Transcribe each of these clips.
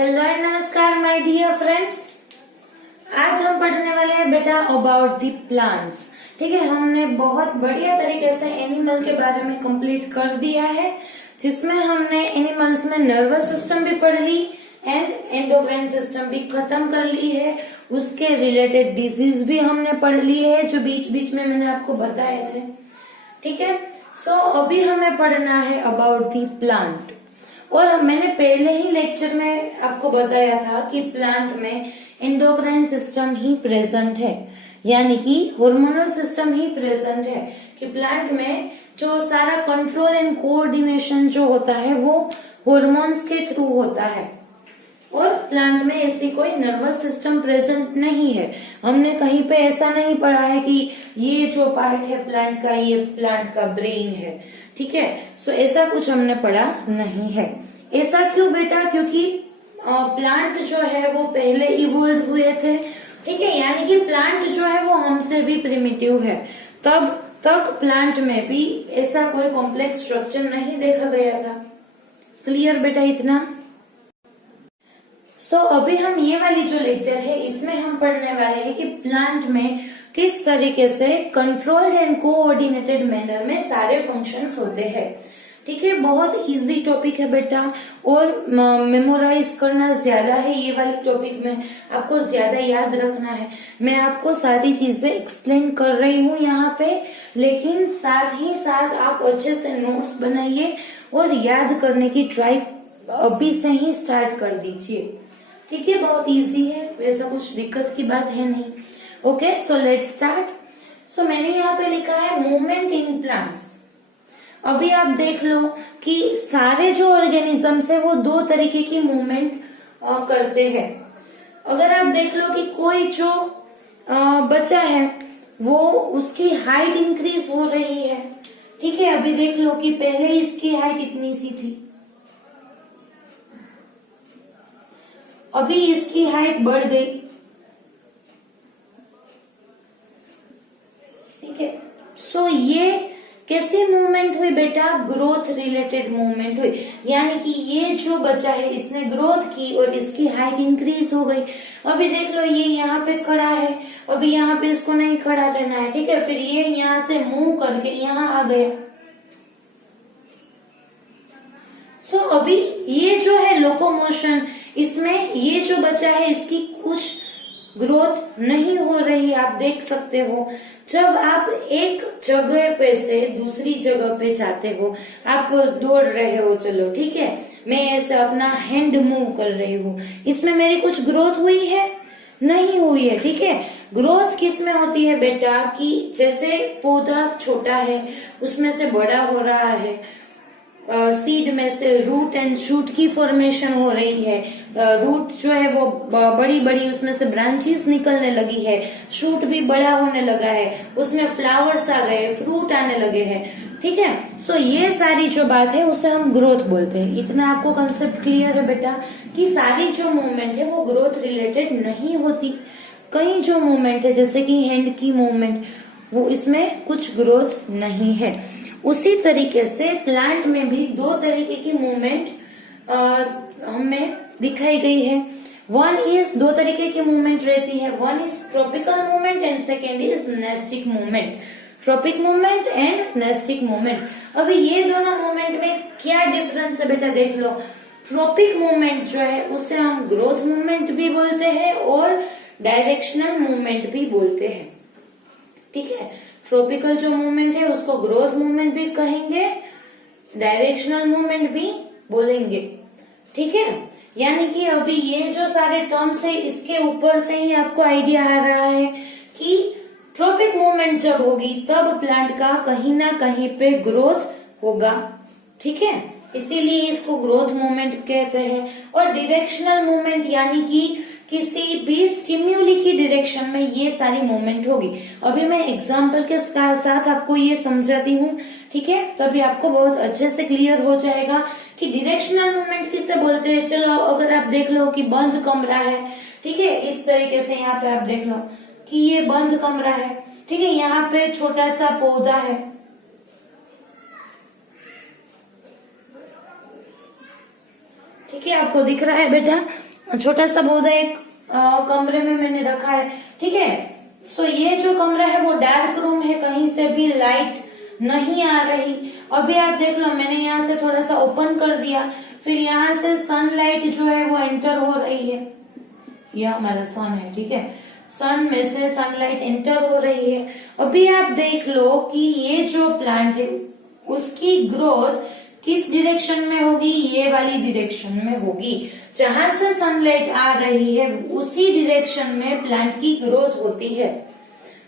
Hello and नमस्कार my dear friends. आज हम पढ़ने वाले हैं बेटा अबाउट द प्लांट्स। ठीक है, हमने बहुत बढ़िया तरीके से एनिमल के बारे में कंप्लीट कर दिया है, जिसमें हमने एनिमल्स में नर्वस सिस्टम भी पढ़ ली एंड एंडोक्राइन सिस्टम भी खत्म कर ली है। उसके रिलेटेड डिजीज भी हमने पढ़ ली है जो बीच बीच में मैंने आपको बताए थे। ठीक है, सो अभी हमें पढ़ना है अबाउट द प्लांट। और मैंने पहले ही लेक्चर में आपको बताया था कि प्लांट में एंडोक्राइन सिस्टम ही प्रेजेंट है, यानी कि हार्मोनल सिस्टम ही प्रेजेंट है। कि प्लांट में जो सारा कंट्रोल एंड कोऑर्डिनेशन जो होता है वो हार्मोन्स के थ्रू होता है, और प्लांट में ऐसी कोई नर्वस सिस्टम प्रेजेंट नहीं है। हमने कहीं पे ऐसा नहीं पढ़ा है कि ये जो पार्ट है प्लांट का, ये प्लांट का ब्रेन है। ठीक है, सो ऐसा कुछ हमने पढ़ा नहीं है। ऐसा क्यों बेटा? क्योंकि प्लांट जो है वो पहले इवोल्व हुए थे। ठीक है, यानी कि प्लांट जो है वो हमसे भी प्रिमिटिव है। तब तक प्लांट में भी ऐसा कोई कॉम्प्लेक्स स्ट्रक्चर नहीं देखा गया था। क्लियर बेटा इतना? सो अभी हम ये वाली जो लेक्चर है इसमें हम पढ़ने वाले हैं कि प्लांट में किस तरीके से कंट्रोल्ड एंड कोऑर्डिनेटेड मैनर में सारे फंक्शंस होते हैं। ठीक है, बहुत इजी टॉपिक है बेटा, और मेमोराइज करना ज्यादा है। ये वाली टॉपिक में आपको ज्यादा याद रखना है। मैं आपको सारी चीजें एक्सप्लेन कर रही हूँ यहाँ पे, लेकिन साथ ही साथ आप अच्छे से नोट्स बनाइए और याद करने की ट्राई अभी से ही स्टार्ट कर दीजिए। ठीक है, बहुत इजी है, वैसा कुछ दिक्कत की बात है नहीं। Okay, so let's start. So मैंने यहाँ पे लिखा है मूवमेंट इन प्लांट्स। अभी आप देख लो कि सारे जो ऑर्गेनिजम्स है वो दो तरीके की मूवमेंट करते हैं। अगर आप देख लो कि कोई जो बच्चा है वो उसकी हाइट इंक्रीज हो रही है। ठीक है, अभी देख लो कि पहले इसकी हाइट इतनी सी थी, अभी इसकी हाइट बढ़ गई। ठीक है, सो ये कैसी मूवमेंट हुई बेटा? ग्रोथ रिलेटेड मूवमेंट हुई। यानी कि ये जो बच्चा है इसने ग्रोथ की और इसकी हाइट इंक्रीज हो गई। अभी देख लो ये यहाँ पे खड़ा है, अभी यहाँ पे इसको नहीं खड़ा रहना है। ठीक है, फिर ये यहाँ से मूव करके यहाँ आ गया। सो अभी ये जो है लोकोमोशन, इसमें ये जो बच्चा है इसकी कुछ ग्रोथ नहीं हो रही। आप देख सकते हो, जब आप एक जगह पे से दूसरी जगह पे जाते हो, आप दौड़ रहे हो, चलो ठीक है, मैं ऐसे अपना हैंड मूव कर रही हूँ, इसमें मेरी कुछ ग्रोथ हुई है? नहीं हुई है। ठीक है, ग्रोथ किस में होती है बेटा? कि जैसे पौधा छोटा है उसमें से बड़ा हो रहा है, सीड में से रूट एंड शूट की फॉर्मेशन हो रही है। रूट जो है वो बड़ी बड़ी उसमें से ब्रांचेस निकलने लगी है, शूट भी बड़ा होने लगा है, उसमें फ्लावर्स आ गए, फ्रूट आने लगे हैं। ठीक है, सो ये सारी जो बात है उसे हम ग्रोथ बोलते हैं। इतना आपको कंसेप्ट क्लियर है बेटा कि सारी जो मूवमेंट है वो ग्रोथ रिलेटेड नहीं होती। कई जो मूवमेंट है जैसे कि हैंड की मूवमेंट, वो इसमें कुछ ग्रोथ नहीं है। उसी तरीके से प्लांट में भी दो तरीके की मूवमेंट हमें दिखाई गई है। वन इज, दो तरीके की मूवमेंट रहती है, one is tropical movement and second is nastic movement. Tropic movement and nastic movement. अभी ये दोनों मूवमेंट में क्या डिफरेंस है बेटा? देख लो, ट्रॉपिक मूवमेंट जो है उसे हम ग्रोथ मूवमेंट भी बोलते हैं और डायरेक्शनल मूवमेंट भी बोलते हैं। ठीक है, ट्रॉपिकल जो मूवमेंट है उसको ग्रोथ मूवमेंट भी कहेंगे, डायरेक्शनल मूवमेंट भी बोलेंगे। ठीक है, यानी कि अभी ये जो सारे टर्म्स है इसके ऊपर से ही आपको आइडिया आ रहा है कि ट्रॉपिक मूवमेंट जब होगी तब प्लांट का कहीं ना कहीं पे ग्रोथ होगा। ठीक है, इसीलिए इसको ग्रोथ मूवमेंट कहते हैं। और डायरेक्शनल मूवमेंट यानी कि किसी भी स्टिम्युली की डायरेक्शन में ये सारी मूवमेंट होगी। अभी मैं एग्जाम्पल के साथ आपको ये समझाती हूँ। ठीक है, तभी आपको बहुत अच्छे से क्लियर हो जाएगा कि डायरेक्शनल मूवमेंट किससे बोलते हैं। चलो, अगर आप देख लो कि बंद कमरा है, ठीक है, इस तरीके से यहाँ पे आप देख लो कि ये बंद कमरा है। ठीक है, यहाँ पे छोटा सा पौधा है, ठीक है, आपको दिख रहा है बेटा? छोटा सा पौधा एक कमरे में मैंने रखा है, ठीक है। सो ये जो कमरा है वो डार्क रूम है, कहीं से भी लाइट नहीं आ रही। अभी आप देख लो, मैंने यहाँ से थोड़ा सा ओपन कर दिया, फिर यहाँ से सनलाइट जो है वो एंटर हो रही है। यह हमारा सन है, ठीक है। सन में से सनलाइट एंटर हो रही है। अभी आप देख लो कि ये जो प्लांट है उसकी ग्रोथ किस डायरेक्शन में होगी, ये वाली डायरेक्शन में होगी। जहां से सनलाइट आ रही है उसी डायरेक्शन में प्लांट की ग्रोथ होती है,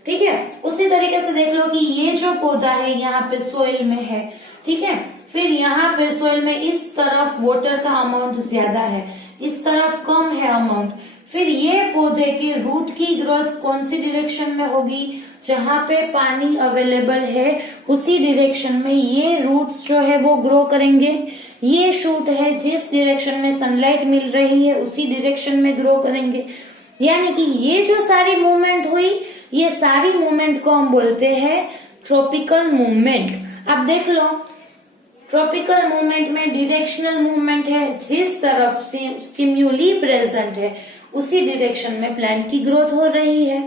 ठीक है। उसी तरीके से देख लो कि ये जो पौधा है यहाँ पे सोइल में है, ठीक है। फिर यहाँ पे सोइल में इस तरफ वाटर का अमाउंट ज्यादा है, इस तरफ कम है अमाउंट। फिर ये पौधे के रूट की ग्रोथ कौन सी डायरेक्शन में होगी, जहां पे पानी अवेलेबल है उसी डायरेक्शन में ये रूट्स जो है वो ग्रो करेंगे। ये शूट है, जिस डायरेक्शन में सनलाइट मिल रही है उसी डायरेक्शन में ग्रो करेंगे। यानी कि ये जो सारी मूवमेंट हुई, ये सारी मूवमेंट को हम बोलते हैं ट्रॉपिकल मूवमेंट। अब देख लो, ट्रॉपिकल मूवमेंट में डायरेक्शनल मूवमेंट है, जिस तरफ स्टिम्युली प्रेजेंट है उसी डायरेक्शन में प्लांट की ग्रोथ हो रही है,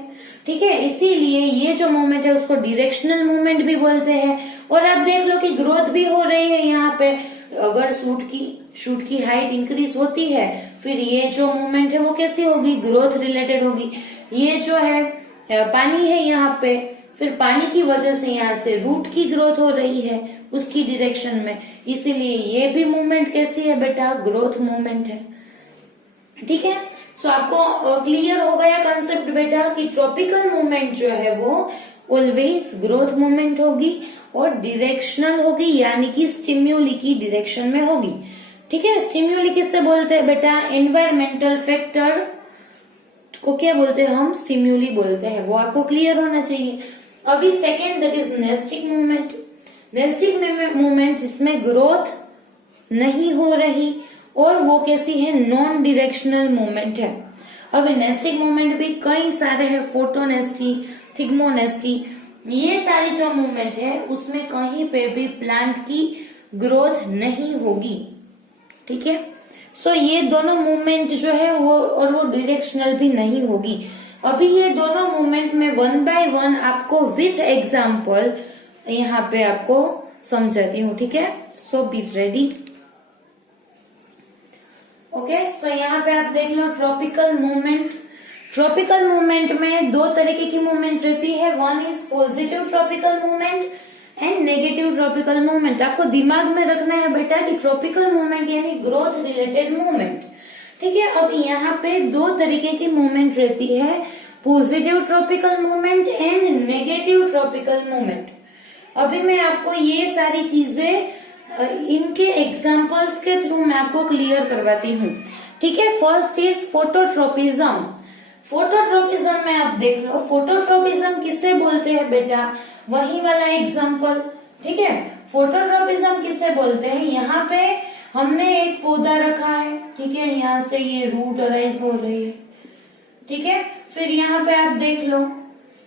ठीक है। इसीलिए ये जो मूवमेंट है उसको डायरेक्शनल मूवमेंट भी बोलते हैं। और आप देख लो कि ग्रोथ भी हो रही है यहाँ पे। अगर शूट की हाइट इंक्रीज होती है, फिर ये जो मूवमेंट है वो कैसी होगी, ग्रोथ रिलेटेड होगी। ये जो है पानी है यहाँ पे, फिर पानी की वजह से यहाँ से रूट की ग्रोथ हो रही है उसकी डायरेक्शन में, इसीलिए ये भी मूवमेंट कैसी है बेटा, ग्रोथ मूवमेंट है, ठीक है। सो आपको क्लियर हो गया कंसेप्ट बेटा कि ट्रॉपिकल मूवमेंट जो है वो ऑलवेज ग्रोथ मूवमेंट होगी और डायरेक्शनल होगी, यानी कि स्टिम्युली की डायरेक्शन में होगी, ठीक है। स्टिम्युली किससे बोलते हैं बेटा, एनवायरमेंटल फैक्टर को क्या बोलते हैं हम, स्टिम्युली बोलते हैं, वो आपको क्लियर होना चाहिए। अभी second that is nastic movement. Nastic movement जिसमें ग्रोथ नहीं हो रही और वो कैसी है, नॉन डायरेक्शनल मूवमेंट है। अब नेस्टिक मूवमेंट भी कई सारे हैं, फोटोनेस्टी, थिग्मोनेस्टी, ये सारी जो मूवमेंट है उसमें कहीं पे भी प्लांट की ग्रोथ नहीं होगी, ठीक है। सो ये दोनों मूवमेंट जो है वो डायरेक्शनल भी नहीं होगी। अभी ये दोनों मूवमेंट में वन बाय वन आपको विथ एग्जाम्पल यहाँ पे आपको समझाती हूँ, ठीक है। सो बी रेडी। ओके, सो यहाँ पे आप देख लो ट्रॉपिकल मूवमेंट। ट्रॉपिकल मूवमेंट में दो तरीके की मूवमेंट रहती है, one is positive tropical movement and negative tropical movement. आपको दिमाग में रखना है बेटा कि ट्रॉपिकल मूवमेंट यानी ग्रोथ रिलेटेड मूवमेंट, ठीक है। अब यहाँ पे दो तरीके की मूवमेंट रहती है, positive tropical movement and negative tropical movement. अभी मैं आपको ये सारी चीजें इनके एग्जाम्पल्स के थ्रू मैं आपको क्लियर करवाती हूँ, ठीक है। First is phototropism. फोटोट्रोपिज्म में आप देख लो, फोटोट्रोपिज्म किसे बोलते हैं बेटा, वही वाला एग्जाम्पल, ठीक है। फोटोट्रोपिज्म किसे बोलते हैं, यहाँ पे हमने एक पौधा रखा है, ठीक है, यहाँ से ये रूट अराइज हो रही है, ठीक है। फिर यहाँ पे आप देख लो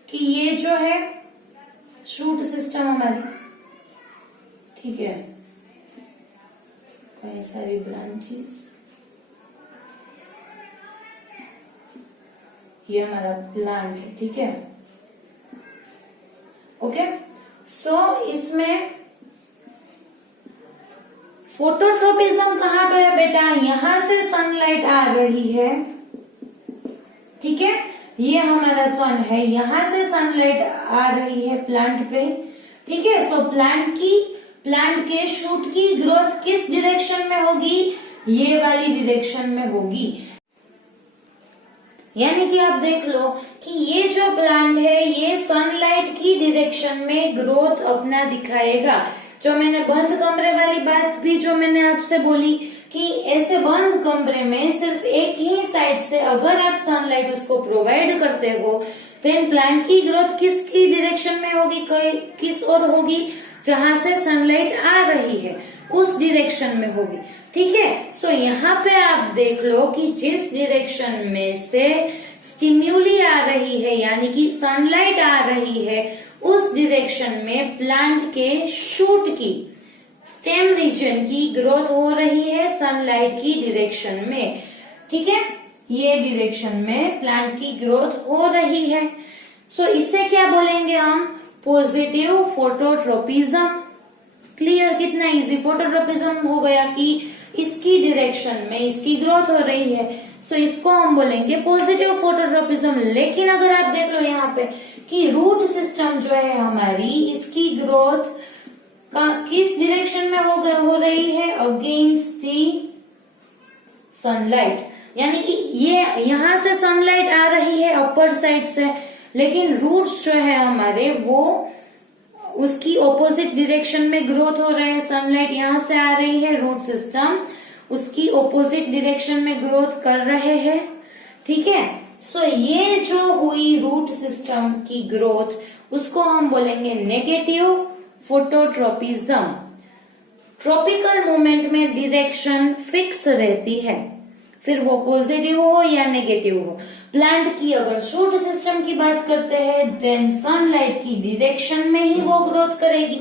कि ये जो है शूट सिस्टम हमारी, ठीक है, कई सारी ब्रांचेस, ये हमारा प्लांट है, ठीक है। ओके, सो इसमें फोटोट्रोपिज्म कहाँ पे है बेटा, यहां से सनलाइट आ रही है, ठीक है, ये हमारा सन है, यहां से सनलाइट आ रही है प्लांट पे, ठीक है। सो प्लांट के शूट की ग्रोथ किस डायरेक्शन में होगी, ये वाली डायरेक्शन में होगी। यानी कि आप देख लो कि ये जो प्लांट है ये सनलाइट की डायरेक्शन में ग्रोथ अपना दिखाएगा। जो मैंने बंद कमरे वाली बात भी जो मैंने आपसे बोली कि ऐसे बंद कमरे में सिर्फ एक ही साइड से अगर आप सनलाइट उसको प्रोवाइड करते हो देन प्लांट की ग्रोथ किसकी डायरेक्शन में होगी, किस ओर होगी, जहां से सनलाइट आ रही है उस डायरेक्शन में होगी, ठीक है। सो यहाँ पे आप देख लो कि जिस डायरेक्शन में से स्टिम्युली आ रही है यानी कि सनलाइट आ रही है उस डायरेक्शन में प्लांट के शूट की स्टेम रीजन की ग्रोथ हो रही है सनलाइट की डायरेक्शन में, ठीक है। ये डायरेक्शन में प्लांट की ग्रोथ हो रही है। सो इससे क्या बोलेंगे हम? Positive phototropism. क्लियर? कितना इजी। फोटोट्रोपिज्म हो गया कि इसकी डायरेक्शन में इसकी ग्रोथ हो रही है, सो इसको हम बोलेंगे पॉजिटिव फोटोट्रोपिज्म। लेकिन अगर आप देख लो यहाँ पे कि रूट सिस्टम जो है हमारी, इसकी ग्रोथ का किस डायरेक्शन में हो रही है? Against the sunlight. यानी कि ये यहां से सनलाइट आ रही है अपर साइड से, लेकिन रूट्स जो है हमारे वो उसकी ऑपोजिट डायरेक्शन में ग्रोथ हो रहे हैं। सनलाइट यहां से आ रही है, रूट सिस्टम उसकी ऑपोजिट डायरेक्शन में ग्रोथ कर रहे हैं। ठीक है, सो ये जो हुई रूट सिस्टम की ग्रोथ, उसको हम बोलेंगे नेगेटिव फोटोट्रोपिज्म। ट्रॉपिकल मोमेंट में डायरेक्शन फिक्स रहती है, फिर वो पॉजिटिव हो या नेगेटिव हो। प्लांट की अगर शूट सिस्टम की बात करते हैं, देन सनलाइट की डायरेक्शन में ही वो ग्रोथ करेगी।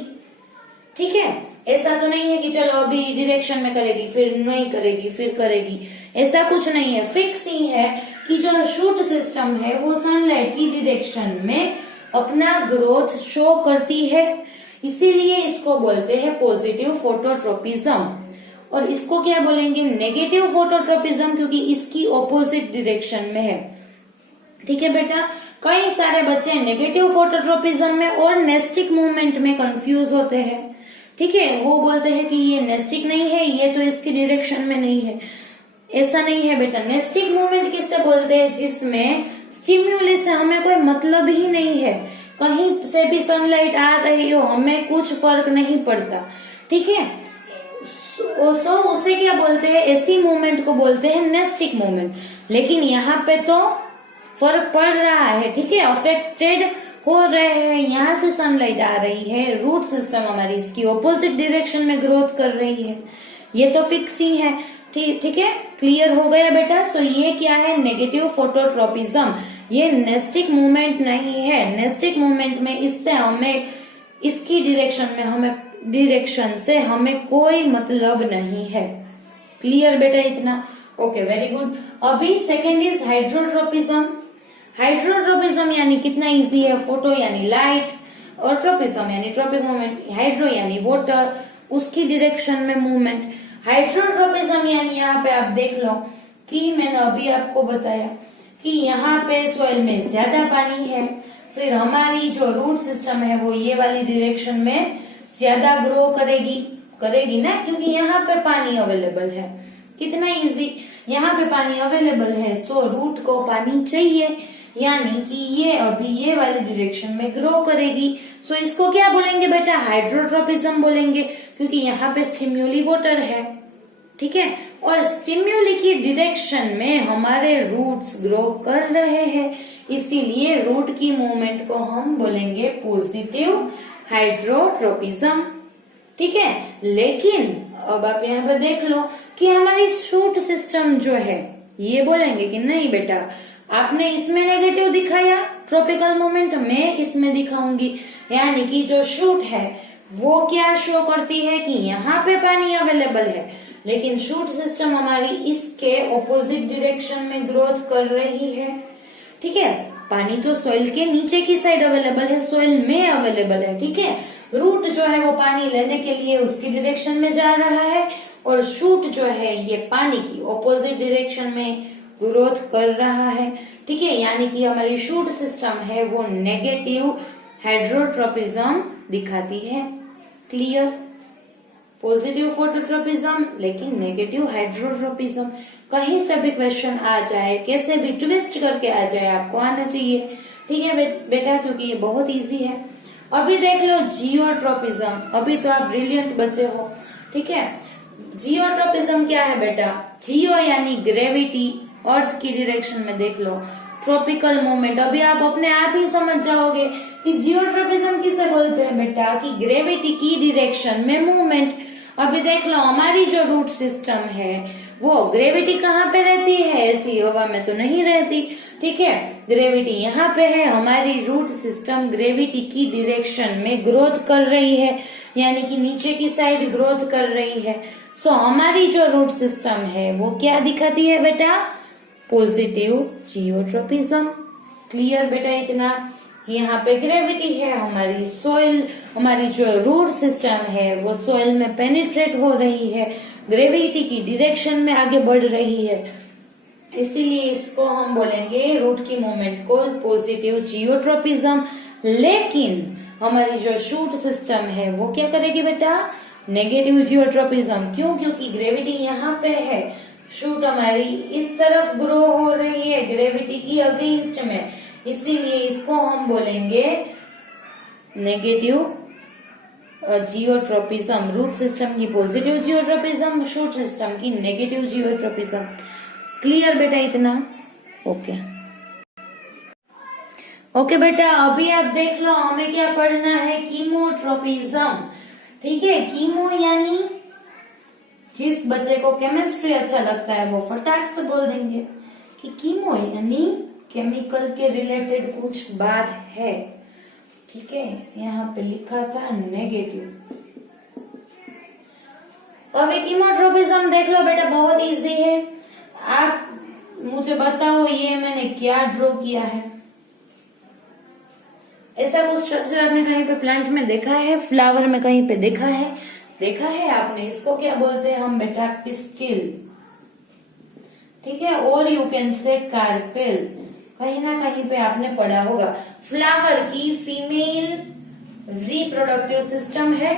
ठीक है, ऐसा तो नहीं है कि चलो अभी डायरेक्शन में करेगी फिर नहीं करेगी फिर करेगी, ऐसा कुछ नहीं है। फिक्स ही है कि जो शूट सिस्टम है वो सनलाइट की डायरेक्शन में अपना ग्रोथ शो करती है, इसीलिए इसको बोलते हैं पॉजिटिव फोटोट्रोपिज्म। और इसको क्या बोलेंगे? नेगेटिव फोटोट्रोपिज्म, क्योंकि इसकी ऑपोजिट डायरेक्शन में है। ठीक है बेटा, कई सारे बच्चे नेगेटिव फोटोट्रोपिज्म में और नेस्टिक मूवमेंट में कंफ्यूज होते हैं। ठीक है, वो बोलते हैं कि ये नेस्टिक नहीं है, ये तो इसकी डायरेक्शन में नहीं है। ऐसा नहीं है बेटा। नेस्टिक मूवमेंट किससे बोलते हैं? जिसमें स्टिम्युलस से हमें कोई मतलब ही नहीं है, कहीं से भी सनलाइट आ रही हो हमें कुछ फर्क नहीं पड़ता। ठीक है, सो उसे क्या बोलते हैं? ऐसी मूवमेंट को बोलते हैं नेस्टिक मूवमेंट। लेकिन यहाँ पे तो फर्क पड़ रहा है। ठीक है, अफेक्टेड हो रहे हैं, यहाँ से सनलाइट आ रही है, रूट सिस्टम हमारी इसकी ऑपोजिट डायरेक्शन में ग्रोथ कर रही है, ये तो फिक्स ही है। ठीक है, क्लियर हो गया बेटा? सो ये क्या है? Negative phototropism. ये नेस्टिक मूवमेंट नहीं है। नेस्टिक मूवमेंट में इससे हमें इसकी डायरेक्शन से हमें कोई मतलब नहीं है। क्लियर बेटा इतना? Okay, very good. अभी सेकेंड इज हाइड्रोट्रोपिज्म। हाइड्रोट्रोपिज्म यानी कितना इजी है? फोटो यानी लाइट और ट्रोपिज्म यानी ट्रॉपिक मूवमेंट। हाइड्रो यानी वाटर, उसकी डायरेक्शन में मूवमेंट। हाइड्रोट्रोपिज्म यानी यहाँ पे आप देख लो कि मैंने अभी आपको बताया कि यहाँ पे सॉइल में ज्यादा पानी है, फिर हमारी जो रूट सिस्टम है वो ये वाली डायरेक्शन में ज्यादा ग्रो करेगी ना, क्योंकि यहाँ पे पानी अवेलेबल है। कितना इजी, यहाँ पे पानी अवेलेबल है, सो रूट को पानी चाहिए, यानी कि ये अभी ये वाली डायरेक्शन में ग्रो करेगी। सो इसको क्या बोलेंगे बेटा? हाइड्रोट्रोपिज्म बोलेंगे, क्योंकि यहाँ पे स्टिम्युली वाटर है। ठीक है, और स्टिम्युली की डायरेक्शन में हमारे रूट्स ग्रो कर रहे हैं, इसीलिए रूट की मूवमेंट को हम बोलेंगे पॉजिटिव हाइड्रोट्रोपिज्म। ठीक है, लेकिन अब आप यहाँ पे देख लो कि हमारी शूट सिस्टम जो है, ये बोलेंगे कि नहीं बेटा आपने इसमें नेगेटिव दिखाया ट्रॉपिकल मूवमेंट, मैं इसमें दिखाऊंगी। यानी कि जो शूट है वो क्या शो करती है कि यहाँ पे पानी अवेलेबल है, लेकिन शूट सिस्टम हमारी इसके ऑपोजिट डायरेक्शन में ग्रोथ कर रही है। ठीक है, पानी तो सॉइल के नीचे की साइड अवेलेबल है, सॉइल में अवेलेबल है। ठीक है, रूट जो है वो पानी लेने के लिए उसकी डायरेक्शन में जा रहा है, और शूट जो है ये पानी की ऑपोजिट डायरेक्शन में ग्रोथ कर रहा है। ठीक है, यानी कि हमारी शूट सिस्टम है वो नेगेटिव हाइड्रोट्रोपिज्म दिखाती है। क्लियर? पॉजिटिव फोटोट्रोपिज्म लेकिन नेगेटिव हाइड्रोट्रोपिज्म। कहीं से भी क्वेश्चन आ जाए, कैसे भी ट्विस्ट करके आ जाए, आपको आना चाहिए। ठीक है बेटा, क्योंकि ये बहुत इजी है। अभी देख लो जियोट्रोपिज्म। अभी तो आप ब्रिलियंट बच्चे हो। ठीक है, जियोट्रोपिज्म क्या है बेटा? जियो यानी ग्रेविटी, अर्थ की डायरेक्शन में देख लो, ट्रॉपिकल मूवमेंट। अभी आप अपने आप ही समझ जाओगे कि जियोट्रोपिज्म किसे बोलते हैं बेटा? कि ग्रेविटी की डायरेक्शन में मूवमेंट। अभी देख लो हमारी जो रूट सिस्टम है वो ग्रेविटी कहाँ पे रहती है? ऐसी हवा में तो नहीं रहती। ठीक है, ग्रेविटी यहाँ पे है, हमारी रूट सिस्टम ग्रेविटी की डायरेक्शन में ग्रोथ कर रही है, यानी कि नीचे की साइड ग्रोथ कर रही है। सो हमारी जो रूट सिस्टम है वो क्या दिखाती है बेटा? Positive geotropism. क्लियर बेटा इतना। यहाँ पे ग्रेविटी है, हमारी सॉइल, हमारी जो रूट सिस्टम है वो सॉइल में पेनिट्रेट हो रही है, ग्रेविटी की डायरेक्शन में आगे बढ़ रही है, इसीलिए इसको हम बोलेंगे रूट की मूवमेंट को पॉजिटिव जियोट्रोपिज्म। लेकिन हमारी जो शूट सिस्टम है वो क्या करेगी बेटा, नेगेटिव जियोट्रोपिज्म। क्यों? क्योंकि ग्रेविटी यहाँ पे है, शूट हमारी इस तरफ ग्रो हो रही है ग्रेविटी की अगेंस्ट में, इसीलिए इसको हम बोलेंगे नेगेटिव जियोट्रोपिज्म। रूट सिस्टम की पॉजिटिव जियोट्रोपिज्म, शूट सिस्टम की नेगेटिव जियोट्रोपिज्म। क्लियर बेटा इतना? ओके बेटा, अभी आप देख लो हमें क्या पढ़ना है, कीमोट्रोपिज्म। ठीक है, कीमो यानी जिस बच्चे को केमिस्ट्री अच्छा लगता है वो फटाक से बोल देंगे कि कीमो यानी केमिकल के रिलेटेड कुछ बात है। ठीक है, यहाँ पे लिखा था नेगेटिव। तो अभी कीमोट्रोपिज्म देख लो बेटा, बहुत इजी है। आप मुझे बताओ ये मैंने क्या ड्रॉ किया है। ऐसा कुछ स्ट्रक्चर आपने कहीं पे प्लांट में देखा है, फ्लावर में कहीं पे देखा है आपने? इसको क्या बोलते हैं हम बेटा, पिस्टिल। ठीक है, और यू कैन से कार्पेल, कहीं ना कहीं पे आपने पढ़ा होगा। फ्लावर की फीमेल रिप्रोडक्टिव सिस्टम है,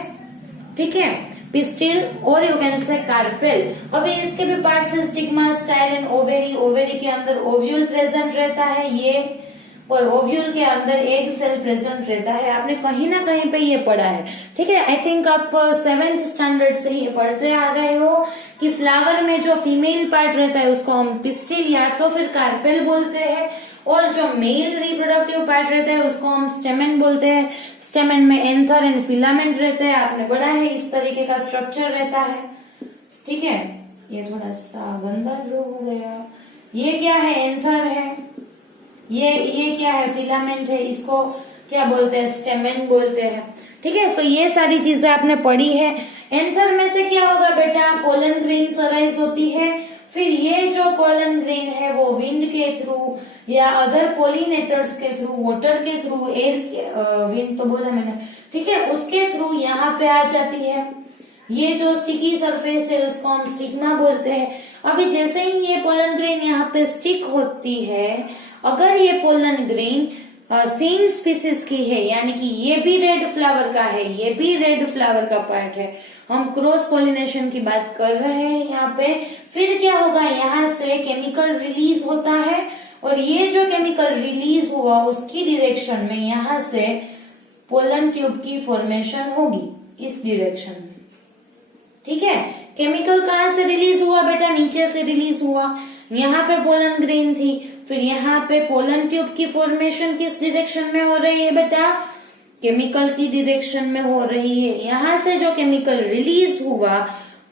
ठीक है, पिस्टिल और यू कैन से कार्पेल। अभी इसके भी पार्ट्स है, stigma, style and ovary. Ovary के अंदर ओव्यूल प्रेजेंट रहता है ये, और ओव्यूल के अंदर एग सेल प्रेजेंट रहता है। आपने कहीं ना कहीं पे ये पढ़ा है। ठीक है, आई थिंक आप 7th स्टैंडर्ड से ही पढ़ते आ रहे हो कि फ्लावर में जो फीमेल पार्ट रहता है उसको हम पिस्टिल या तो फिर कार्पेल बोलते हैं, और जो मेल रिप्रोडक्टिव पार्ट रहता है उसको हम स्टेमेन बोलते हैं। स्टेमेन में एंथर एंड फिलामेंट रहते हैं, आपने पढ़ा है, इस तरीके का स्ट्रक्चर रहता है। ठीक है, ये थोड़ा सा गंदा ड्रॉ हो गया। ये क्या है, एंथर है। ये क्या है, फिलामेंट है, इसको क्या बोलते हैं, स्टेमेन बोलते हैं। ठीक है, तो ये सारी चीजें आपने पढ़ी है। एंथर में से क्या होगा बेटा, पोलन ग्रेन्स अराइज होती है। फिर ये जो पोलन ग्रेन है वो विंड के थ्रू या अदर पोलिनेटर्स के थ्रू, वाटर के थ्रू, एयर के, विंड तो बोला मैंने, ठीक है, उसके थ्रू यहाँ पे आ जाती है। ये जो स्टिकी सरफेस है उसको हम स्टिग्मा बोलते हैं। अभी जैसे ही ये पोलन ग्रेन यहाँ पे स्टिक होती है, अगर ये पोलन ग्रेन सेम स्पीसीज की है, यानी कि ये भी रेड फ्लावर का है, ये भी रेड फ्लावर का पार्ट है, हम क्रॉस पोलिनेशन की बात कर रहे हैं यहाँ पे, फिर क्या होगा, यहाँ से केमिकल रिलीज होता है, और ये जो केमिकल रिलीज हुआ उसकी डायरेक्शन में यहाँ से पोलन ट्यूब की फॉर्मेशन होगी, इस डायरेक्शन में। ठीक है, केमिकल कहाँ से रिलीज हुआ बेटा, नीचे से रिलीज हुआ। यहाँ पे पोलन ग्रेन थी, फिर यहाँ पे पोलन ट्यूब की फॉर्मेशन किस डायरेक्शन में हो रही है बेटा, केमिकल की डायरेक्शन में हो रही है। यहाँ से जो केमिकल रिलीज हुआ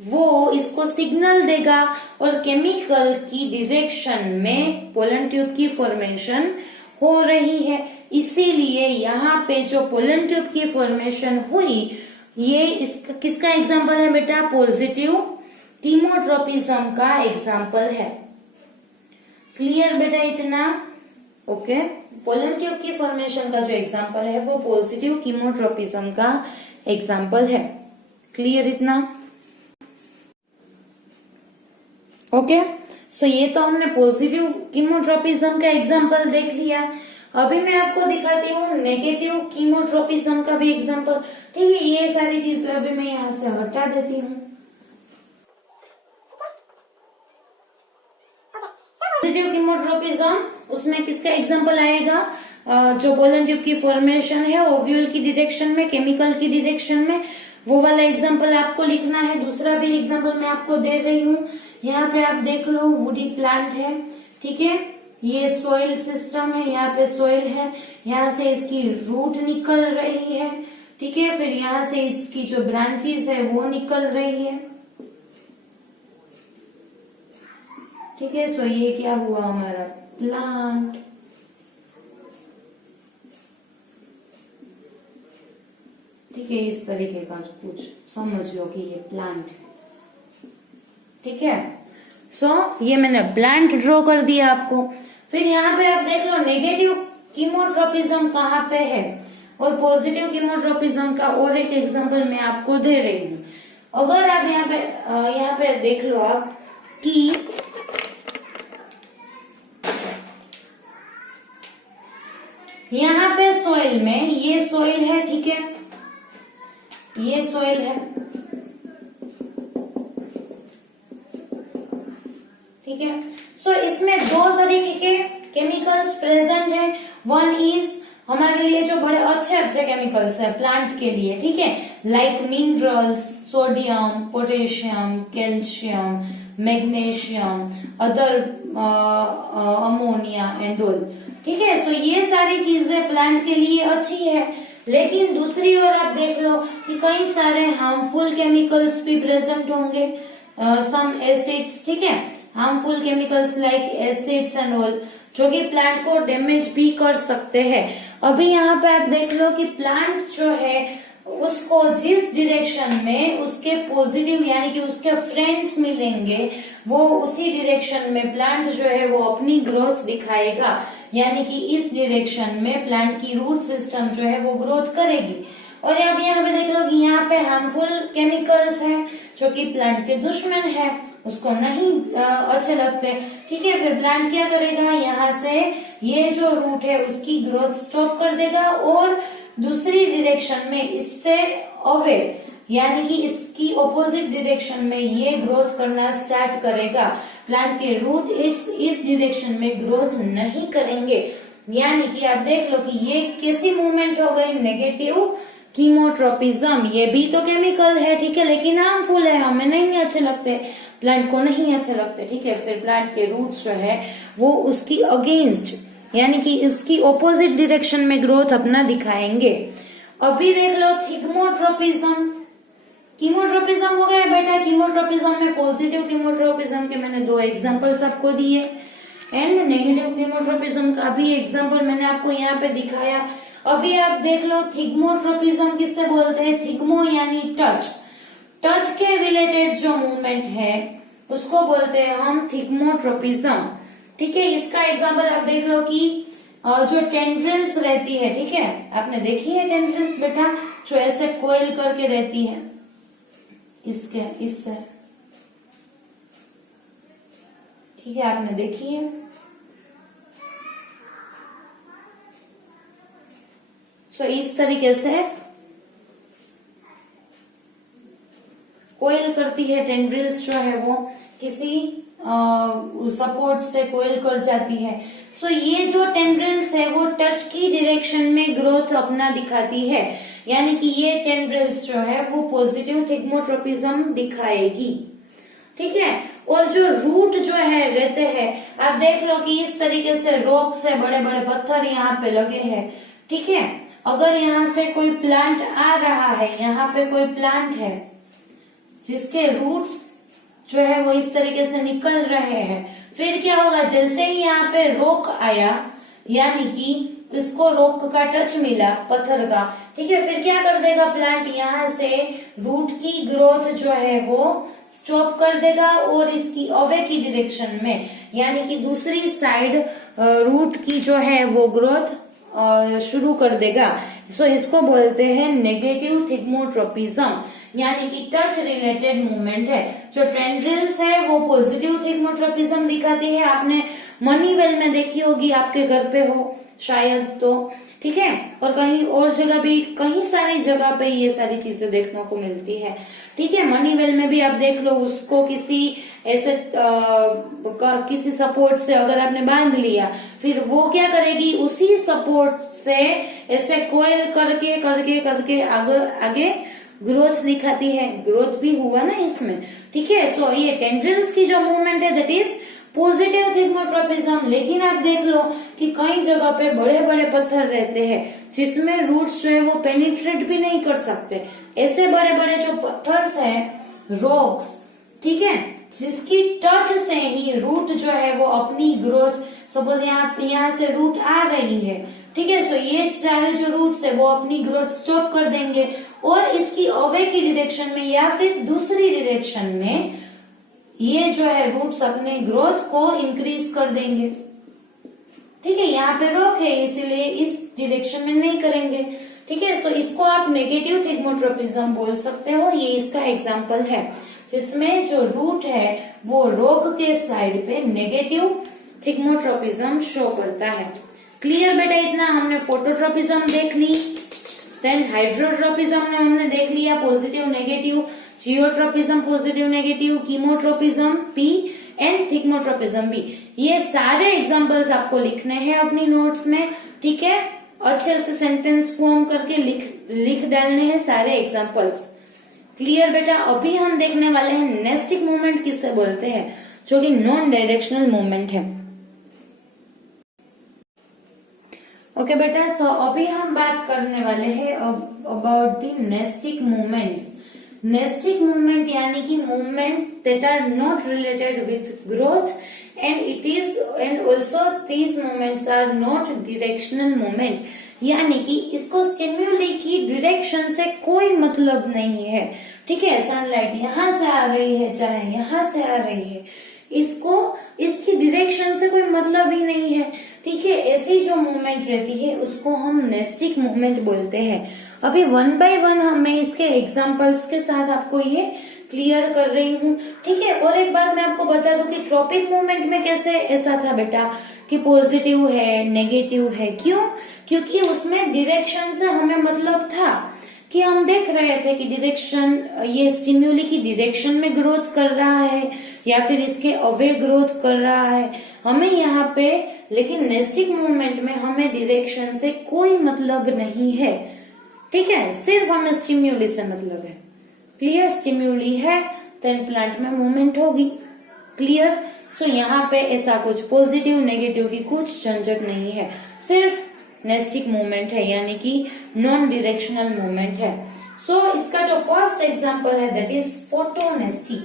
वो इसको सिग्नल देगा, और केमिकल की डायरेक्शन में पोलन ट्यूब की फॉर्मेशन हो रही है। इसीलिए यहाँ पे जो पोलन ट्यूब की फॉर्मेशन हुई, ये इसका किसका एग्जाम्पल है बेटा, पॉजिटिव कीमोट्रोपिज्म का एग्जाम्पल है। क्लियर बेटा इतना? ओके, पोलन ट्यूब की फॉर्मेशन का जो एग्जाम्पल है वो पॉजिटिव कीमोट्रोपिज्म का एग्जाम्पल है। क्लियर इतना? ओके, सो ये तो हमने पॉजिटिव कीमोट्रोपिज्म का एग्जाम्पल देख लिया। अभी मैं आपको दिखाती हूँ नेगेटिव कीमोट्रोपिज्म का भी एग्जाम्पल। ठीक है, ये सारी चीजें अभी मैं यहाँ से हटा देती हूँ। पॉजिटिव कीमोट्रोपिज्म, उसमें किसका एग्जाम्पल आएगा, जो पोलन ट्यूब की फॉर्मेशन है ओव्यूल की डायरेक्शन में, केमिकल की डायरेक्शन में, वो वाला एग्जाम्पल आपको लिखना है। दूसरा भी एग्जाम्पल मैं आपको दे रही हूँ, यहाँ पे आप देख लो, वुडी प्लांट है, ठीक है, ये सोइल सिस्टम है, यहाँ पे सोइल है, यहाँ से इसकी रूट निकल रही है, ठीक है, फिर यहाँ से इसकी जो ब्रांचेस है वो निकल रही है। ठीक है, सो ये क्या हुआ हमारा प्लांट। ठीक है, इस तरीके का कुछ समझ लो कि ये प्लांट है। ठीक है, सो ये मैंने प्लांट ड्रॉ कर दिया आपको। फिर यहाँ पे आप देख लो नेगेटिव कीमोट्रोपिज्म कहाँ पे है और पॉजिटिव कीमोट्रोपिज्म का और एक एग्जांपल मैं आपको दे रही हूँ। अगर आप यहाँ पे देख लो आप कि यहाँ पे सॉइल में ये सॉइल है, ठीक है, ये सॉइल है, ठीक है। सो इसमें दो तरीके के केमिकल्स प्रेजेंट है। वन इज हमारे लिए जो बड़े अच्छे अच्छे केमिकल्स है प्लांट के लिए, ठीक है, like minerals, sodium, potassium, calcium, magnesium, other ammonia and all, ठीक है। सो ये सारी चीजें प्लांट के लिए अच्छी है। लेकिन दूसरी ओर आप देख लो कि कई सारे हार्मफुल केमिकल्स भी प्रेजेंट होंगे, सम एसिड्स, ठीक है, harmful chemicals like acids and all, जो कि प्लांट को डैमेज भी कर सकते हैं। अभी यहाँ पे आप देख लो कि प्लांट जो है उसको जिस डायरेक्शन में उसके पॉजिटिव यानी कि उसके फ्रेंड्स मिलेंगे वो उसी डायरेक्शन में प्लांट जो है वो अपनी ग्रोथ दिखाएगा, यानी कि इस डायरेक्शन में प्लांट की रूट सिस्टम जो है वो ग्रोथ करेगी। और अब यहाँ पे देख लो कि यहाँ पे हार्मफुल केमिकल्स है जो कि प्लांट के दुश्मन है, उसको नहीं अच्छे लगते, ठीक है। फिर प्लांट क्या करेगा, यहाँ से ये जो रूट है उसकी ग्रोथ स्टॉप कर देगा और दूसरी डायरेक्शन में इससे अवे यानी कि इसकी ऑपोजिट डायरेक्शन में ये ग्रोथ करना स्टार्ट करेगा। प्लांट के रूट इस डायरेक्शन में ग्रोथ नहीं करेंगे, यानी कि आप देख लो कि ये कैसी मूवमेंट हो गई, नेगेटिव कीमोट्रोपिज्म। ये भी तो केमिकल है, ठीक है, लेकिन हार्मफुल है, हमें नहीं अच्छे लगते, प्लांट को नहीं अच्छे लगते, ठीक है। फिर प्लांट के रूट्स जो है वो उसकी अगेंस्ट यानी कि उसकी ऑपोजिट डायरेक्शन में ग्रोथ अपना दिखाएंगे। अभी देख लो थिग्मोट्रोपिज्म, कीमोट्रोपिज्म हो गया बेटा। कीमोट्रोपिज्म में पॉजिटिव कीमोट्रोपिज्म के मैंने दो एग्जांपल्स आपको दिए एंड नेगेटिव कीमोट्रोपिज्म का भी एग्जांपल मैंने आपको यहाँ पे दिखाया। अभी आप देख लो थिग्मोट्रोपिज्म किससे बोलते हैं, थिग्मो यानी टच, टच के रिलेटेड जो मूवमेंट है उसको बोलते हैं हम थिग्मोट्रोपिज्म, ठीक है। इसका एग्जांपल आप देख लो कि जो टेंड्रिल्स रहती है, ठीक है, आपने देखी है टेंड्रिल्स बेटा, जो ऐसे कोयल करके रहती है इससे, ठीक है, आपने देखी है। सो इस तरीके से कोयल करती है, टेंड्रिल्स जो है वो किसी सपोर्ट से कोयल कर जाती है। सो ये जो टेंड्रिल्स है वो टच की डायरेक्शन में ग्रोथ अपना दिखाती है, यानी कि ये टेंड्रिल्स जो है वो पॉजिटिव थिग्मोट्रोपिज्म दिखाएगी, ठीक है। और जो रूट जो है रहते हैं, आप देख लो कि इस तरीके से रॉक्स है, बड़े बड़े पत्थर यहाँ पे लगे हैं, ठीक है। अगर यहाँ से कोई प्लांट आ रहा है, यहाँ पे कोई प्लांट है जिसके रूट्स जो है वो इस तरीके से निकल रहे हैं, फिर क्या होगा, जैसे ही यहाँ पे रॉक आया यानी कि इसको रॉक का टच मिला पत्थर का, ठीक है, फिर क्या कर देगा प्लांट, यहाँ से रूट की ग्रोथ जो है वो स्टॉप कर देगा और इसकी अवे की डायरेक्शन में यानी कि दूसरी साइड रूट की जो है वो ग्रोथ शुरू कर देगा। सो इसको बोलते हैं नेगेटिव थिग्मोट्रोपिज्म, यानी कि टच रिलेटेड मूवमेंट है। जो टेंड्रिल्स है वो पॉजिटिव थिग्मोट्रोपिज्म दिखाती है, आपने मनी वेल में देखी होगी, आपके घर पे हो शायद, तो ठीक है, और कहीं और जगह भी, कहीं सारी जगह पे ये सारी चीजें देखने को मिलती है, ठीक है। मनी वेल में भी आप देख लो, उसको किसी ऐसे किसी सपोर्ट से अगर आपने बांध लिया, फिर वो क्या करेगी, उसी सपोर्ट से ऐसे कोयल करके करके करके आगे ग्रोथ दिखाती है। ग्रोथ भी हुआ ना इसमें, ठीक है। सो ये टेंड्रिल्स की जो मूवमेंट है दैट इज पॉजिटिव थिग्मोट्रोपिज्म। लेकिन आप देख लो कि कई जगह पे बड़े बड़े पत्थर रहते हैं जिसमें रूट्स जो है वो पेनिट्रेट भी नहीं कर सकते। ऐसे बड़े बड़े जो पत्थर्स हैं, रॉक्स, ठीक है, जिसकी टच से ही रूट जो है वो अपनी ग्रोथ, सपोज यहाँ से रूट आ रही है, ठीक है, सो ये सारे जो रूट्स है वो अपनी ग्रोथ स्टॉप कर देंगे और इसकी अवे की डायरेक्शन में या फिर दूसरी डायरेक्शन में ये जो है रूट्स अपने ग्रोथ को इंक्रीज कर देंगे। ठीक है, यहाँ पे रोक है इसीलिए इस डायरेक्शन में नहीं करेंगे। ठीक है, सो इसको आप नेगेटिव थिग्मोट्रोपिज्म बोल सकते हो। ये इसका एग्जाम्पल है जिसमें जो रूट है वो रोक के साइड पे नेगेटिव थिग्मोट्रोपिज्म शो करता है। क्लियर बेटा? इतना हमने फोटोट्रोपिज्म देख ली, देन हाइड्रोट्रोपिज्म में हमने देख लिया positive negative, geotropism positive negative, chemotropism P and thigmotropism B. ये सारे एग्जांपल्स आपको लिखने हैं अपनी नोट्स में। ठीक है, अच्छे से सेंटेंस फॉर्म करके लिख डालने हैं सारे एग्जांपल्स। क्लियर बेटा? अभी हम देखने वाले हैं नेस्टिक मूवमेंट किससे बोलते हैं, जो कि नॉन डायरेक्शनल मूवमेंट है। ओके बेटा, सो अभी हम बात करने वाले हैं about the nastic movements. Nastic movement यानी कि movement that are not related with growth and also these movements are not directional movement, यानी कि इसको स्टिम्युली की डायरेक्शन से कोई मतलब नहीं है। ठीक है, सनलाइट यहाँ से आ रही है चाहे यहाँ से आ रही है, इसको इसकी डायरेक्शन से कोई मतलब ही नहीं है। ठीक है, ऐसी जो मूवमेंट रहती है उसको हम नेस्टिक मूवमेंट बोलते हैं। अभी वन बाय वन मैं इसके एग्जांपल्स के साथ आपको ये क्लियर कर रही हूँ। ठीक है, और एक बात मैं आपको बता दूं कि ट्रॉपिक मूवमेंट में कैसे ऐसा था बेटा कि पॉजिटिव है नेगेटिव है। क्यों? क्योंकि उसमें डायरेक्शन से हमें मतलब था कि हम देख रहे थे कि डायरेक्शन, ये स्टिम्युली की डायरेक्शन में ग्रोथ कर रहा है या फिर इसके अवे ग्रोथ कर रहा है हमें यहाँ पे। लेकिन नेस्टिक मूवमेंट में हमें डायरेक्शन से कोई मतलब नहीं है। ठीक है, सिर्फ हमें स्टिम्युली से मतलब है। क्लियर? स्टिम्युली है तो प्लांट में मूवमेंट होगी। क्लियर? सो यहाँ पे ऐसा कुछ पॉजिटिव नेगेटिव की कुछ झंझट नहीं है, सिर्फ नेस्टिक मूवमेंट है यानी कि नॉन डायरेक्शनल मूवमेंट है। सो इसका जो फर्स्ट एग्जांपल है दैट इज फोटोनेस्टी।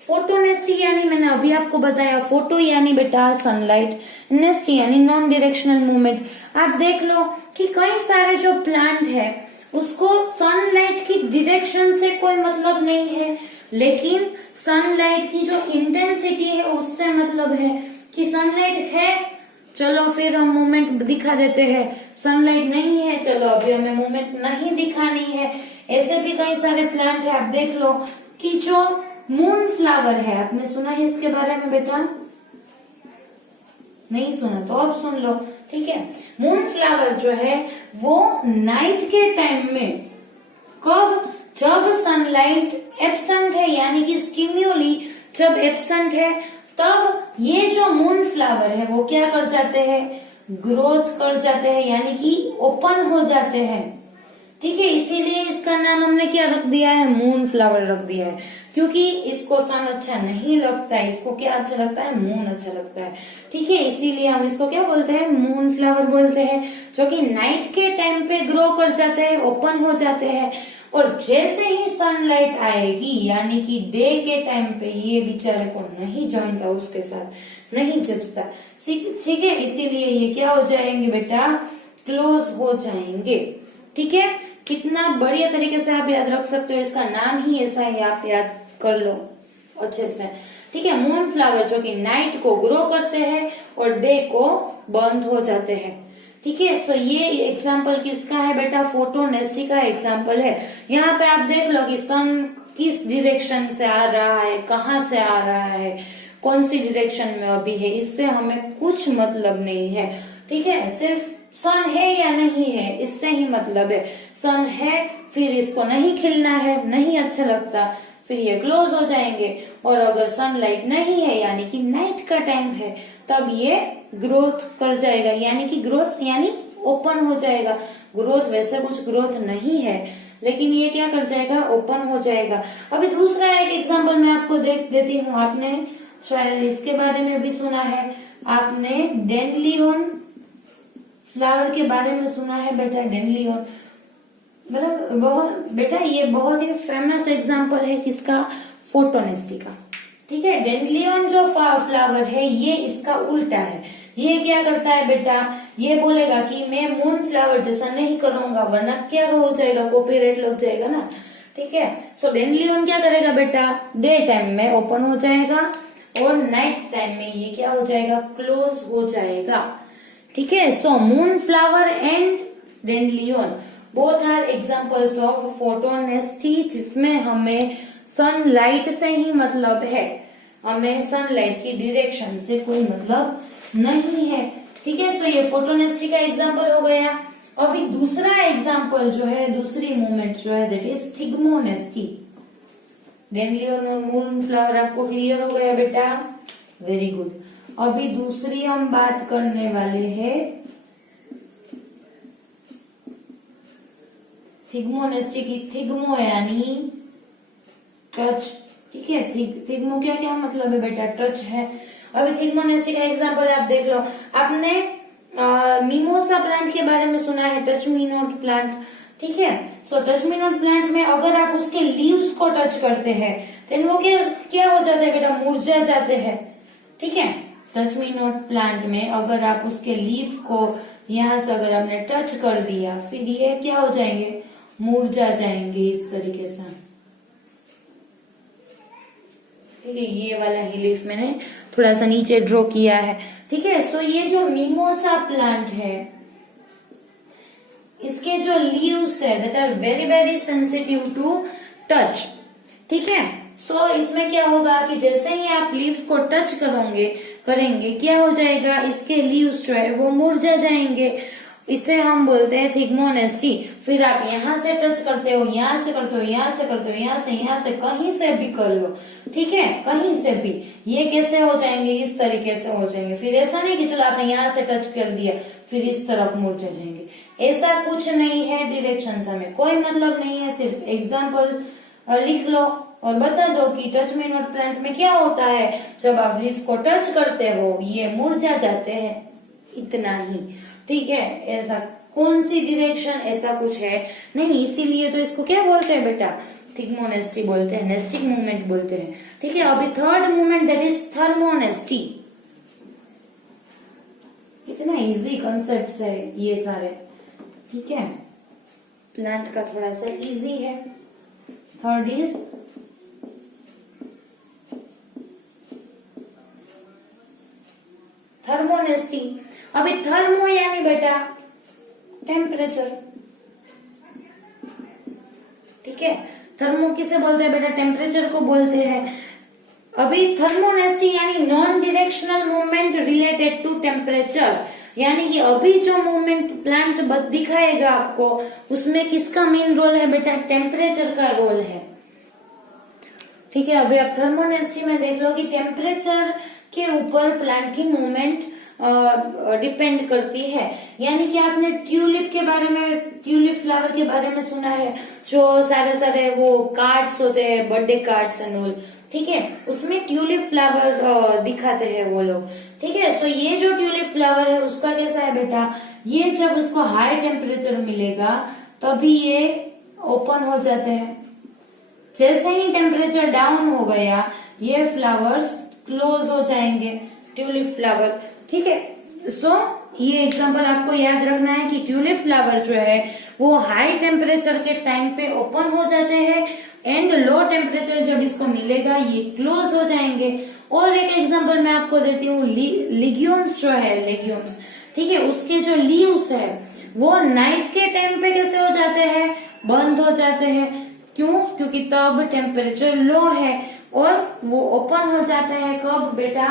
फोटोनेस्टी यानी मैंने अभी आपको बताया, फोटो यानी बेटा सनलाइट, नेस्टी यानी नॉन डायरेक्शनल मूवमेंट। आप देख लो कि कई सारे जो प्लांट है उसको सनलाइट की डायरेक्शन से कोई मतलब नहीं है, लेकिन सनलाइट की जो इंटेंसिटी है उससे मतलब है कि सनलाइट है चलो फिर हम मूवमेंट दिखा देते हैं, सनलाइट नहीं है चलो अभी हमें मूवमेंट नहीं दिखानी है। ऐसे भी कई सारे प्लांट है। आप देख लो कि जो मून फ्लावर है, आपने सुना है इसके बारे में बेटा? नहीं सुना तो अब सुन लो। ठीक है, मून फ्लावर जो है वो नाइट के टाइम में, कब? जब सनलाइट एब्सेंट है यानी कि स्टिम्युली जब एब्सेंट है तब ये जो मून फ्लावर है वो क्या कर जाते हैं, ग्रोथ कर जाते हैं यानी कि ओपन हो जाते हैं। ठीक है, इसीलिए इसका नाम हमने क्या रख दिया है, मून फ्लावर रख दिया है, क्योंकि इसको सन अच्छा नहीं लगता है, इसको क्या अच्छा लगता है, मून अच्छा लगता है। ठीक है, इसीलिए हम इसको क्या बोलते हैं, मून फ्लावर बोलते हैं, जो कि नाइट के टाइम पे ग्रो कर जाते हैं, ओपन हो जाते हैं। और जैसे ही सनलाइट आएगी यानी कि डे के टाइम पे ये बेचारे को नहीं जमता, उसके साथ नहीं जचता। ठीक है, इसीलिए ये क्या हो जाएंगे बेटा, क्लोज हो जाएंगे। ठीक है, कितना बढ़िया तरीके से आप याद रख सकते हो, इसका नाम ही ऐसा है, आप याद कर लो अच्छे से। ठीक है, मून फ्लावर जो कि नाइट को ग्रो करते हैं और डे को बंद हो जाते हैं। ठीक है, सो ये एग्जाम्पल किसका है बेटा, फोटोनेस्टी का एग्जाम्पल है। यहाँ पे आप देख लो कि सन किस डायरेक्शन से आ रहा है, कहाँ से आ रहा है, कौन सी डायरेक्शन में अभी है, इससे हमें कुछ मतलब नहीं है। ठीक है, सिर्फ सन है या नहीं है इससे ही मतलब है। सन है फिर इसको नहीं खिलना है, नहीं अच्छा लगता, फिर ये क्लोज हो जाएंगे। और अगर सनलाइट नहीं है यानी कि नाइट का टाइम है तब ये ग्रोथ कर जाएगा, यानी कि ग्रोथ यानी ओपन हो जाएगा। ग्रोथ वैसे कुछ ग्रोथ नहीं है लेकिन ये क्या कर जाएगा, ओपन हो जाएगा। अभी दूसरा एक एग्जांपल मैं आपको देती हूँ, आपने शायद इसके बारे में भी सुना है, आपने डैंडेलियन फ्लावर के बारे में सुना है बेटा, डैंडेलियन बेटा ये बहुत ही फेमस एग्जांपल है किसका, फोटोनेस्टी का। ठीक है, डैंडेलियन जो फ्लावर है ये इसका उल्टा है, ये क्या करता है बेटा, ये बोलेगा कि मैं मून फ्लावर जैसा नहीं करूंगा वरना क्या हो जाएगा, कॉपीराइट लग जाएगा ना। ठीक है, सो डेंड्लियन क्या करेगा बेटा, डे टाइम में ओपन हो जाएगा और नाइट टाइम में ये क्या हो जाएगा, क्लोज हो जाएगा। ठीक है, so moon flower and dandelion both are examples of photonasty, जिसमें हमें सनलाइट से ही मतलब है, हमें सनलाइट की डायरेक्शन से कोई मतलब नहीं है। ठीक है, सो ये फोटोनेस्टी का एग्जांपल हो गया। अभी दूसरा एग्जांपल जो है, दूसरी मूवमेंट जो है दैट इज थिग्मोनेस्टी। डेंड्लियन और मून फ्लावर आपको क्लियर हो गया बेटा, वेरी गुड। अभी दूसरी हम बात करने वाले हैं थिग्मोनेस्टी की। थिग्मो यानी टच। ठीक है, थिग्मो क्या क्या मतलब है बेटा, टच है। अभी थिग्मोनेस्टी का एग्जांपल आप देख लो, आपने मिमोसा प्लांट के बारे में सुना है, टच मी नॉट प्लांट। ठीक है, सो टच मी नॉट प्लांट में अगर आप उसके लीव्स को टच करते हैं तो वो क्या हो जाता है बेटा, मुरझा जाते हैं। ठीक है, टच मी नॉट प्लांट में अगर आप उसके लीफ को यहां से अगर आपने टच कर दिया, फिर ये क्या हो जाएंगे, मुरझा जाएंगे इस तरीके से। ठीक है, ये वाला ही लीफ मैंने थोड़ा सा नीचे ड्रॉ किया है। ठीक है, सो ये जो मिमोसा प्लांट है, इसके जो लीव्स है that are very very sensitive to touch. ठीक है, सो इसमें क्या होगा कि जैसे ही आप लीफ को टच करेंगे क्या हो जाएगा, इसके लीव्स जो है वो मुरझा जाएंगे। इसे हम बोलते हैं थिग्मोनेस्टी। फिर आप यहाँ से टच करते हो, यहाँ से करते हो, यहाँ से करते हो, यहाँ से कहीं से भी कर लो। ठीक है, कहीं से भी ये कैसे हो जाएंगे, इस तरीके से हो जाएंगे। फिर ऐसा नहीं कि चलो आपने यहाँ से टच कर दिया फिर इस तरफ मुरझा जाएंगे, ऐसा कुछ नहीं है। डायरेक्शन से हमें कोई मतलब नहीं है, सिर्फ एग्जाम्पल लिख लो और बता दो कि टच मी नॉट प्लांट में क्या होता है, जब आप लीफ को टच करते हो ये मुरझा जाते हैं, इतना ही। ठीक है, ऐसा कौन सी डायरेक्शन, ऐसा कुछ है नहीं, इसीलिए तो इसको क्या बोलते हैं बेटा, थिग्मोनेस्टी बोलते हैं, नेस्टिक मूवमेंट बोलते हैं। ठीक है, अभी थर्ड मूवमेंट दैट इज थर्मोनेस्टी। कितना इजी कॉन्सेप्ट्स है ये सारे। ठीक है, प्लांट का थोड़ा सा इजी है। Third is थर्मोनेस्टी। अभी थर्मो यानी बेटा टेम्परेचर। ठीक है, थर्मो किसे बोलते हैं बेटा, टेम्परेचर को बोलते हैं। अभी थर्मोनेस्टी यानी non directional movement related to temperature, यानी कि अभी जो मूवमेंट प्लांट दिखाएगा आपको उसमें किसका मेन रोल है बेटा, टेम्परेचर का रोल है। ठीक है, अभी आप थर्मोनेस्टी में देख लो कि टेम्परेचर के ऊपर प्लांट की मूवमेंट डिपेंड करती है। यानी कि आपने ट्यूलिप के बारे में, ट्यूलिप फ्लावर के बारे में सुना है, जो सारे वो कार्ड्स होते हैं, बर्थडे कार्ड्स एंड ऑल। ठीक है, उसमें ट्यूलिप फ्लावर दिखाते हैं वो लोग। ठीक है, सो ये जो ट्यूलिप फ्लावर है उसका कैसा है बेटा, ये जब इसको हाई टेम्परेचर मिलेगा तभी ये ओपन हो जाते हैं। जैसे ही टेम्परेचर डाउन हो गया ये फ्लावर्स क्लोज हो जाएंगे, ट्यूलिप फ्लावर। ठीक है, सो ये एग्जांपल आपको याद रखना है कि ट्यूलिप फ्लावर जो है वो हाई टेम्परेचर के टाइम पे ओपन हो जाते हैं एंड लो टेम्परेचर जब इसको मिलेगा ये क्लोज हो जाएंगे। और एक एग्जांपल मैं आपको देती हूँ, लिग्यूम्स जो है, लेग्यूम्स, ठीक है, उसके जो लीव्स है वो नाइट के टाइम पे कैसे हो जाते हैं, बंद हो जाते हैं। क्यों, क्योंकि तब टेम्परेचर लो है और वो ओपन हो जाते हैं कब बेटा,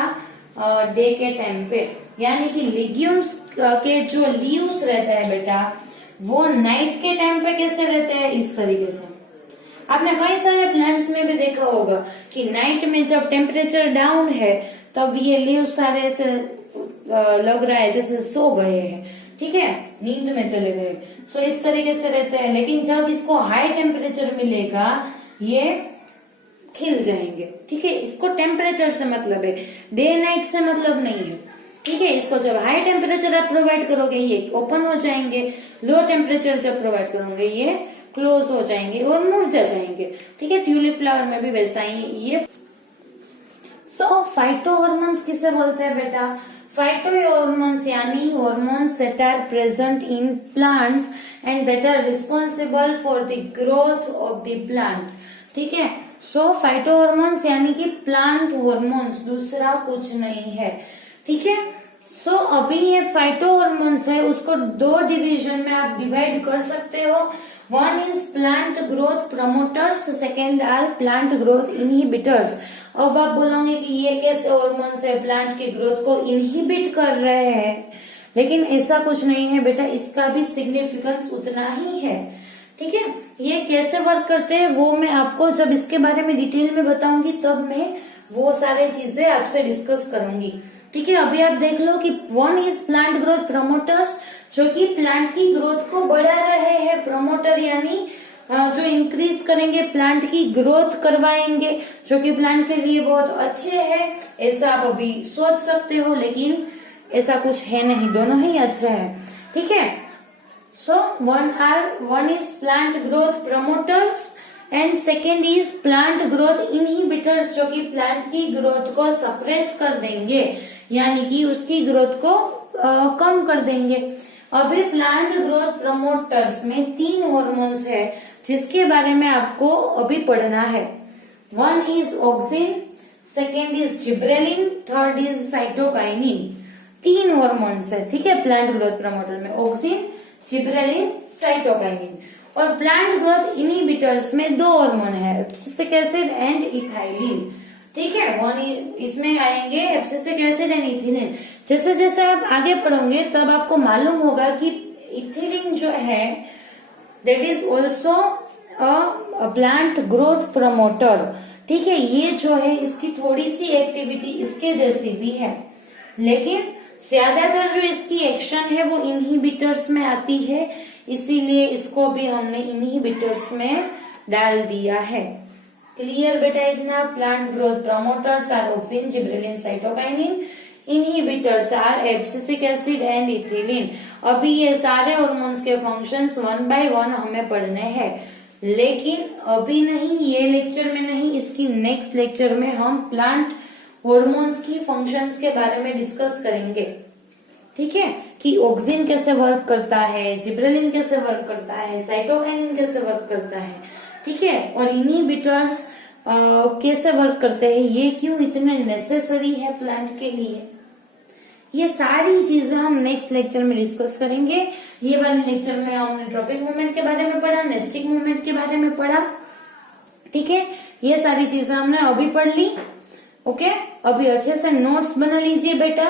डे के टाइम पे। यानी कि लिग्यूम्स के जो लीव्स रहते हैं बेटा वो नाइट के टाइम पे कैसे रहते हैं, इस तरीके से। आपने कई सारे प्लांट्स में भी देखा होगा कि नाइट में जब टेम्परेचर डाउन है तब ये लीव्स सारे ऐसे लग रहा है जैसे सो गए हैं। ठीक है, नींद में चले गए, सो इस तरीके से रहते हैं। लेकिन जब इसको हाई टेम्परेचर मिलेगा ये खिल जाएंगे। ठीक है, इसको टेम्परेचर से मतलब है, डे नाइट से मतलब नहीं है। ठीक है, इसको जब हाई टेम्परेचर आप प्रोवाइड करोगे ये ओपन हो जाएंगे, लो टेम्परेचर जब प्रोवाइड करोगे ये क्लोज हो जाएंगे और मुरझा जाएंगे। ठीक है, ट्यूलिप फ्लावर में भी वैसा ही ये। सो फाइटो हार्मोन्स किसे बोलते हैं बेटा, फाइटोहॉर्मोन्स यानी hormones that are present in plants and that are responsible for the growth of the plant. ठीक है, सो फाइटोहॉर्मोन्स यानी कि प्लांट हॉर्मोन्स, दूसरा कुछ नहीं है। ठीक है, सो अभी ये फाइटोहॉर्मोन्स है, उसको दो डिवीजन में आप डिवाइड कर सकते हो। One is plant growth promoters, second are plant growth inhibitors. अब आप बोलोगे कि ये कैसे हॉर्मोन्स है प्लांट की ग्रोथ को इनहिबिट कर रहे हैं, लेकिन ऐसा कुछ नहीं है बेटा, इसका भी सिग्निफिकेंस उतना ही है। ठीक है, ये कैसे वर्क करते हैं वो मैं आपको जब इसके बारे में डिटेल में बताऊंगी तब मैं वो सारे चीजें आपसे डिस्कस करूंगी। ठीक है, अभी आप देख लो कि one is plant growth promoters, जो कि प्लांट की ग्रोथ को बढ़ा रहे हैं। प्रमोटर यानी जो इंक्रीज करेंगे, प्लांट की ग्रोथ करवाएंगे, जो कि प्लांट के लिए बहुत अच्छे है, ऐसा आप अभी सोच सकते हो, लेकिन ऐसा कुछ है नहीं, दोनों ही अच्छा है। ठीक है, so one is plant growth promoters and second is plant growth inhibitors, जो कि प्लांट की ग्रोथ को सप्रेस कर देंगे, यानी कि उसकी ग्रोथ को कम कर देंगे। अभी प्लांट ग्रोथ प्रमोटर्स में 3 हॉर्मोन्स है जिसके बारे में आपको अभी पढ़ना है। One is auxin, second is gibberellin, third is cytokinin. 3 hormones है। ठीक है, प्लांट ग्रोथ प्रमोटर में ऑक्सिन, जिब्रेलिन, साइटोकाइनिन। और प्लांट ग्रोथ इनहिबिटर्स में 2 हार्मोन है, एब्सिसिक एसिड एंड इथाइलिन। ठीक है, वन इसमें आएंगे एब्सिसिक एसिड एंड इथिलीन। जैसे जैसे आप आगे पढ़ोगे तब आपको मालूम होगा कि इथिलीन जो है that is also a plant growth promoter. ठीक है, ये जो है इसकी थोड़ी सी एक्टिविटी इसके जैसी भी है, लेकिन ज्यादातर जो इसकी एक्शन है वो इनहिबिटर्स में आती है, इसीलिए इसको भी हमने इनहिबिटर्स में डाल दिया है। क्लियर बेटा इतना? Plant growth promoters are auxin, gibberellin, cytokinin. Inhibitors are abscisic acid and ethylene. अभी ये सारे हार्मोन्स के फंक्शंस 1 बाय 1 हमें पढ़ने हैं, लेकिन अभी नहीं, ये लेक्चर में नहीं, इसकी नेक्स्ट लेक्चर में हम प्लांट हार्मोन्स की फंक्शंस के बारे में डिस्कस करेंगे। ठीक है, कि ऑक्सिन कैसे वर्क करता है, जिब्रेलिन कैसे वर्क करता है, साइटोकाइनिन कैसे वर्क करता है। ठीक है, और इनहिबिटर्स कैसे वर्क करते हैं, ये क्यों इतने नेसेसरी है प्लांट के लिए, ये सारी चीजें हम नेक्स्ट लेक्चर में डिस्कस करेंगे। ये वाले लेक्चर में हमने ट्रॉपिक मूवमेंट के बारे में पढ़ा, नेस्टिक मूवमेंट के बारे में पढ़ा। ठीक है, ये सारी चीजें हमने अभी पढ़ ली। ओके, अभी अच्छे से नोट्स बना लीजिए बेटा।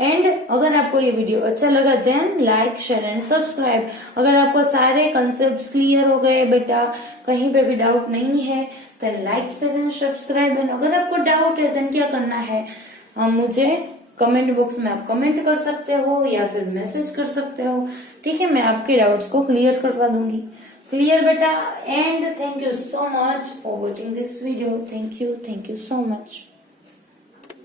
एंड अगर आपको ये वीडियो अच्छा लगा then like, share and subscribe. अगर आपको सारे कंसेप्ट क्लियर हो गए बेटा, कहीं पे भी डाउट नहीं है, तो like, share and subscribe. And अगर आपको डाउट है देन क्या करना है, मुझे कमेंट बॉक्स में आप कमेंट कर सकते हो या फिर मैसेज कर सकते हो। ठीक है, मैं आपके डाउट्स को क्लियर करवा दूंगी। क्लियर बेटा? And thank you so much for watching this video. Thank you so much.